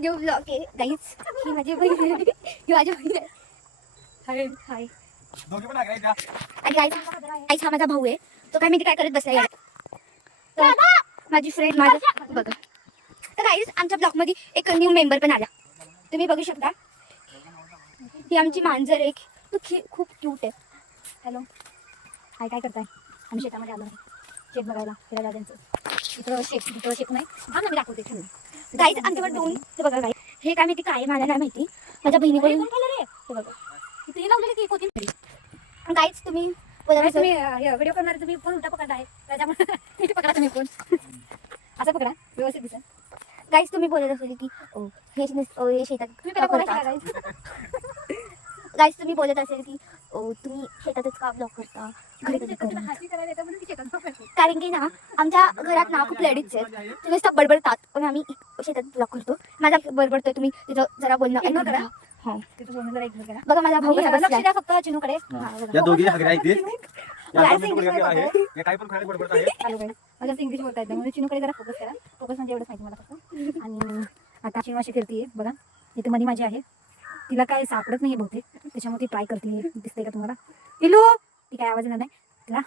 New blog आहे guys. ही माझी बहीण आहे. ही माझी बहीण आहे. हाय हाय. आणि गाईज हा माझा भाऊ आहे. तो काय माहिती काय करत बसला. तर माझी फ्रेंड माझं बघा. तर गाईज आमच्या ब्लॉगमध्ये एक न्यू मेंबर पण आला. तुम्ही बघू शकता. ही आमची मांजर एक खूप क्यूट आहे. हॅलो हाय, काय करताय? आम्ही शेतामध्ये आलो शेत बघायला फिरायला त्यांचं. तिथं शेत नाही हा ना, मी दाखवते. गाईज आमच्याकडे दोन ते बघा गाई. हे काय माहिती काय मला नाही माहिती. माझ्या बहिणीकडून ते बघा ती लावलेली ती होती. गाईज तुम्ही तुम्ही व्हिडिओ करणार, तुम्ही फोन उलटा पकडा आहे त्याच्यामुळे तिथे पकडा तुम्ही फोन असं पकडा व्यवस्थित दिसेल. गाईज तुम्ही बोलत असेल की हे शेतात तुम्ही पहिला बोलायचं गाईज तुम्ही बोलत असेल की तुम्ही शेतातच का ब्लॉग करता, घरी कधी करता? कारण की ना आमच्या घरात ना खूप लेडीज आहेत. तुम्ही नुसतं बडबडतात पण आम्ही शेतात ब्लॉग करतो. माझा बडबडतोय तुम्ही तिथं जरा बोलणं ऐकून करा. हा तिथं बोलणं जरा इग्नोर करा. बघा माझा भाऊ कसा लक्ष बसलाय. द्या फक्त चिनूकडे. या दोघी हगऱ्या आहेत. मला इंग्लिश बोलता येतं म्हणजे चिनूकडे जरा फोकस करा. फोकस म्हणजे एवढंच माहिती मला फक्त. आणि आता चिनू अशी फिरतीये बघा. इथे मनी माझी आहे. तिला काय सापडत नाही बहुतेक, त्याच्यामुळे ती ट्राय करते. दिसतंय का तुम्हाला पिलू? ती काय आवाज येणार नाही. तिला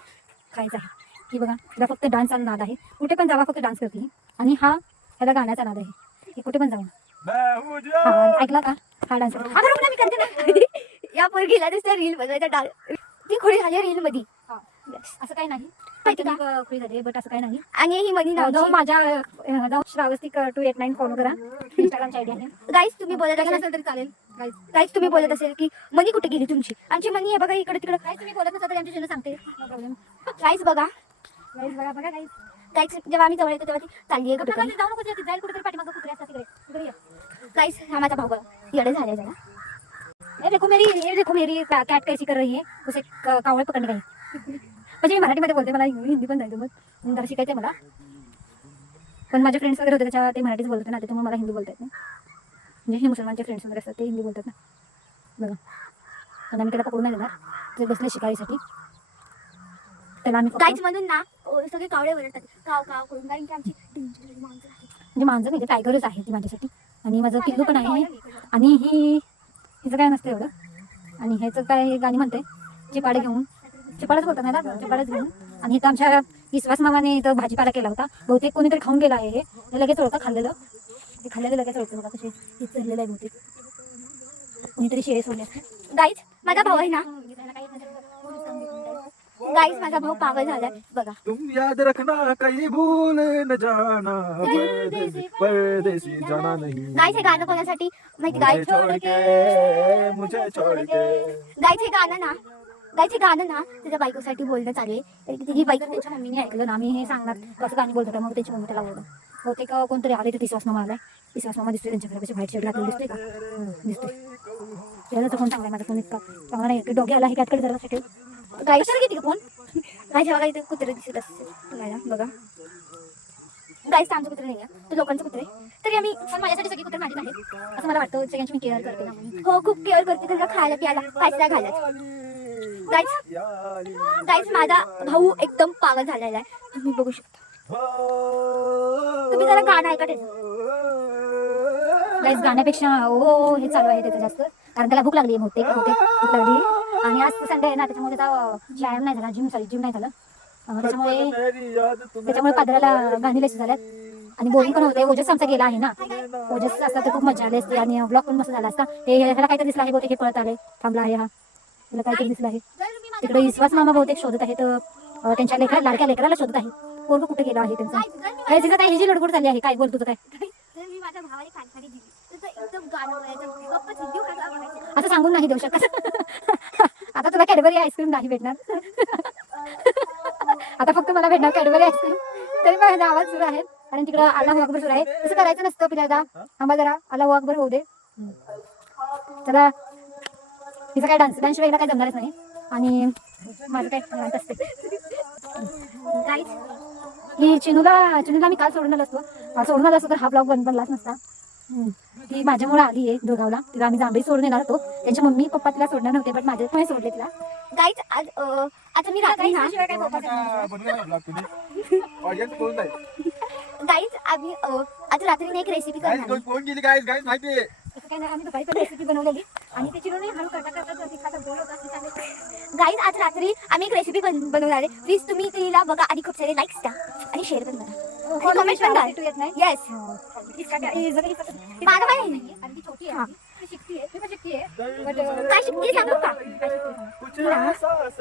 खायचं आहे. ही बघा तिला फक्त डान्सचा नाद आहे. कुठे पण जावा फक्त डान्स करते. आणि हा ह्याला गाण्याचा नाद आहे. ही कुठे पण जावा ऐकला का हा डान्स मी करते ना. या पोरगीला नुसतं रील बनवायचा डान्स. ती खोडी झाली रील मध्ये. असं काही नाही माहिती का? खुली झाली बट असं काही नाही. आणि ही मनी जाऊ माझ्या श्रावस्तिक 289 फॉलो करा. इंस्टाग्रामची आयडी आहे. गाईज तुम्ही बोलत असाल नसेल तरी चालेल. गाईज तुम्ही बोलत असेल की मनी कुठे गेली तुमची. आमची मनी आहे बघा इकडे तिकडे. काय तुम्ही बोलत नसा तरी आमच्या चिनू सांगते. No problem. गाईज बघा. बघा गाईस. गाईज जेव्हा आम्ही जवळ येतो तेव्हा ती चालली आहे कुठे. जाऊ नको ती जाईल कुठेतरी पाठीमागं कुत्रे असतात तिकडे. गाईज हा माझा भाऊ येडे झाले जरा. ये देखो मेरी कैट कैसी कर रही है. उसे कावळे पकडणे काही. म्हणजे मी मराठीमध्ये बोलते, मला हिंदी पण जायचं मग जरा शिकायचं आहे मला. पण माझे फ्रेंड्स वगैरे होते त्याच्या ते मराठीच बोलत ना, त्याच्यामुळे मला हिंदी बोलता येत नाही. म्हणजे हे मुसलमानचे फ्रेंड्स वगैरे असतात ते हिंदी बोलतात ना. बघा आता मी त्याला पकडून नाही देणार. ते बसले शिकारीसाठी. त्याला आम्ही गाईज म्हणून ना सगळे कावळे ओरडतात काव काव करून. कारण की आमची मांजर आहे. म्हणजे मांजर नाही, टायगरच आहे ती माझ्यासाठी. आणि माझं पिल्लू पण आहे. आणि हिचं काय नसतं एवढं. आणि ह्याचं काय गाणी म्हणते चिपाडे घेऊन. चिपाडच बोलतात ना, चिपाडच घेऊन. आणि इथं आमच्या विश्वास मामाने इथं भाजीपाला केला होता. बहुतेक कोणीतरी खाऊन गेला आहे. हे लगेच ओळखा खाल्लेलं. ते खाल्लेलं लगेच ओळखतं बघा कसे हे चरलेलं आहे बहुतेक. कोणीतरी शेळे सोडले. गाईज माझा भाऊ आहे ना. गाईज माझा भाऊ पागल झालाय बघा. तुम याद रखना कहीं भूल न जाना, परदेसी जाना नहीं. गाईज हे गाणं कोणासाठी माहिती? मुझे छोड़ के, मुझे छोड़ के. गाईज हे गाणं ना त्याच्या बायकोसाठी बोलणं चालू आहे. तिची बायको त्यांच्या मम्मीने ऐकलं ना, मी हे सांगणार कसं गाणी बोलत होता. मग त्याची मम्मी त्याला बोलतो. बहुतेक कोणतरी आले तर विश्वास मामा आलाय. विश्वास मामा दिसतोय त्यांच्या घरापाशी व्हाईट शर्ट घातलेला दिसतोय का? दिसतोय. याला तर फोन चांगला आहे माझा फोन इतका चांगला नाही. डोगे आला आहे कॅटकडे जरा सेटल. गाईज किती फोन गाईज बघा इथे कुत्रे दिसत असते बघा. गाईज आमचं कुत्रे नाही आहे, तर लोकांचं कुत्रे. तरी आम्ही पण माझ्यासाठी सगळी कुत्रे माझी आहेत असं मला वाटतं. सगळ्यांची मी केअर करते ना. हो खूप केअर करते. त्यांना खायला प्यायला काहीच घालत. गाईज माझा भाऊ एकदम पागल झालेला आहे. तुम्ही बघू शकता. तुम्ही जरा गाणं ऐका त्याचं. गाईज गाण्यापेक्षा ओ हे चालू आहे त्याचं जास्त. कारण त्याला भूक लागली आहे. बहुतेक भूक लागली. आणि आज संडे आहे ना, त्याच्यामुळे त्याचा व्यायाम नाही झाला. जिम नाही झालं. त्याच्यामुळे पादराला गाणी लसी झाल्यात. आणि बोरिंग पण होते. ओजस आमचा गेला आहे ना. ओजस असता तर खूप मजा आली असते. आणि ब्लॉग पण मस्त झाला असता. हे ह्याला काहीतरी दिसलं आहे बहुतेक. हे पळत आले थांबला आहे. हा त्याला काहीतरी दिसलं आहे. तिकडे विश्वास मामा बहुतेक शोधत आहेत. त्यांच्या लाडक्या लेकराला शोधत आहे. पोरगं कुठे गेला आहे त्यांचा. काय तिथं काय हिची लडगोड चालली आहे. काय बोल तुझं काय मी माझ्या भावाला कानखाडी दिली तर एकदम गाणं म्हणायचं गप्पच व्हिडिओ काढला म्हणायचं. असं सांगून नाही देऊ शकत. आता तुला कॅडबरी आईस्क्रीम नाही भेटणार. आता फक्त मला भेटणार कॅडबरी आईस्क्रीम. तरी माझा आवाज सुरू आहे. आणि तिकडं अल्लाहू अकबर सुरू आहे. तसं करायचं नसतं पिल्यादा. थांबा जरा अल्लाहू अकबर होऊ दे. चला तिचं काय डान्स वेळेला काय जमणारच नाही. आणि माझं काय डान्स असते. गाईज ही चिनूला मी काल सोडून आलो असतो तर हा ब्लॉग बनलाच नसता. ती माझ्यामुळे आली आहे दुर्गावला. तिला आम्ही जांभळी सोडून येणार होतो. त्यांच्या मम्मी पप्पा तिला सोडणार नव्हते पण माझ्यामुळे सोडले तिला. गाईज आज आता मी रात्री ना गाईज आम्ही आज रात्री एक रेसिपी गाईस करणार फोन केली गाईस माहितीये तसं काय नाही, आम्ही दुपारी पण रेसिपी बनवलेली आणि ते चिरूने हळू करता करता जर एखादा बोल होता ते सांगितलं. गाईज आज रात्री आम्ही एक रेसिपी बनवणार आहे. प्लीज तुम्ही तिला बघा आणि खूप सारे लाईक्स द्या आणि शेअर पण करा. कमेंट पण आवाज येत नाही. द्या. येस. मागं पण नाही. आणि ती छोटी हा. आहे ती शिकतीये, ती पण शिकतीये. But, काय शिकते सांगू का?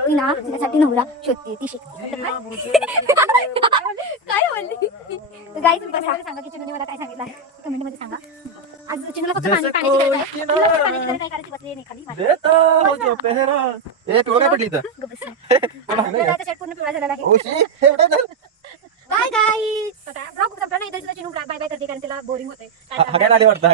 तिला तिच्यासाठी नवरा शोधते ती शिकते. काय बोलली? गाईज बसा. सांगा की चिरूने मला काय सांगितलं कमेंट मध्ये सांगा. आज चिनूला फक्त जैसे पाण्याची गरज आहे. कोई तुला फक्त पाण्याची गरज आहे कारण ती बसली नाही खाली. देता हो जो पहरा ए पिवळं काय पडली इथं गप्प बसा. आपल्याला आता शर्ट पूर्ण पिवळा झालेला आहे. ओ शी हे उठा चल. Bye guys. आता ब्लॉग संपला नाही, इथे चिनू बाय बाय करते कारण तिला बोरिंग होते. हागायला आली वाटतं